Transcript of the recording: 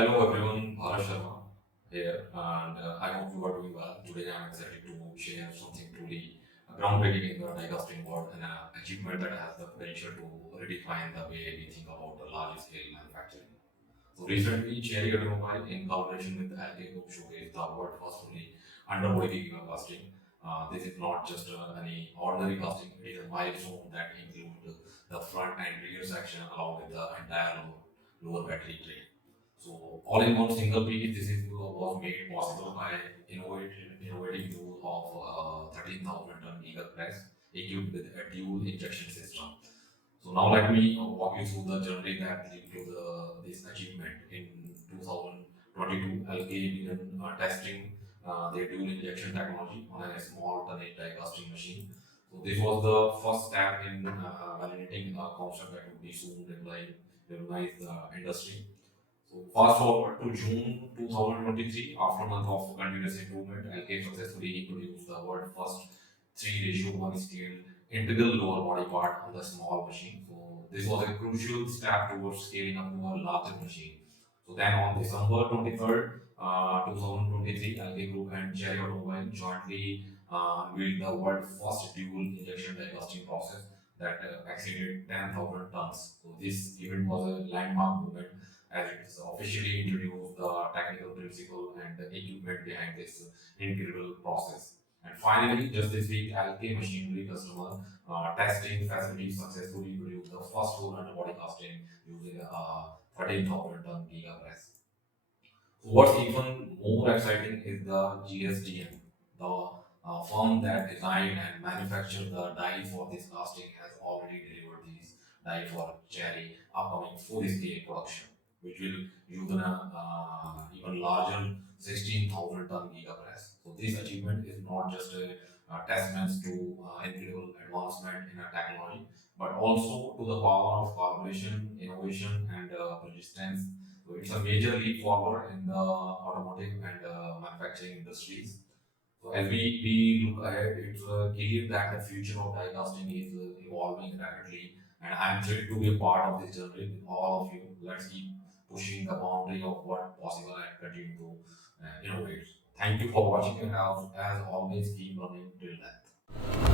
Hello everyone, Bharat Sharma here, and I hope you are doing well. Today I am excited to share something truly groundbreaking in the die-casting world and an achievement that has the potential to redefine the way we think about the large-scale manufacturing. So recently, Cherry Automobile, in collaboration with LK Group, showcased the world first fully underbody casting. This is not just any ordinary casting; it is a milestone that includes the front and rear section along with the entire lower battery tray. So all in one single piece, this is was made possible by innovative use of 13,000 ton Giga Press equipped with a dual injection system. So now let me walk you through the journey that led to this achievement. In 2022, LK began testing their dual injection technology on a small tonnage die casting machine. So this was the first step in validating a concept that would be soon revolutionize the industry. So fast forward to June 2023, after a month of continuous improvement, LK successfully produced the world's first 3:1 scale integral lower body part on the small machine. So this was a crucial step towards scaling up to a larger machine. So then on December 23rd, 2023, LK Group and Cherry Automobile jointly unveiled the world's first dual injection die casting process that exceeded 10,000 tons. So this event was a landmark moment as it officially introduced the technical principle and the equipment behind this incredible process. And finally, just this week, LK Machinery customer testing facility successfully produced the first full underbody casting using a 13,000 ton Giga Press. So what's even more exciting is the GSDM, the firm that designed and manufactured the die for this casting has already delivered these die for Cherry upcoming full-scale production, which will use an even larger 16,000 ton Giga Press. So this achievement is not just a testament to incredible advancement in a technology, but also to the power of collaboration, innovation, and persistence. So it's a major leap forward in the automotive and manufacturing industries. So as we look ahead, it's clear that the future of die casting is evolving rapidly, and I'm thrilled to be a part of this journey with all of you. Let's keep pushing the boundary of what possible and continue to innovate. Thank you for watching, and as always, keep learning till then.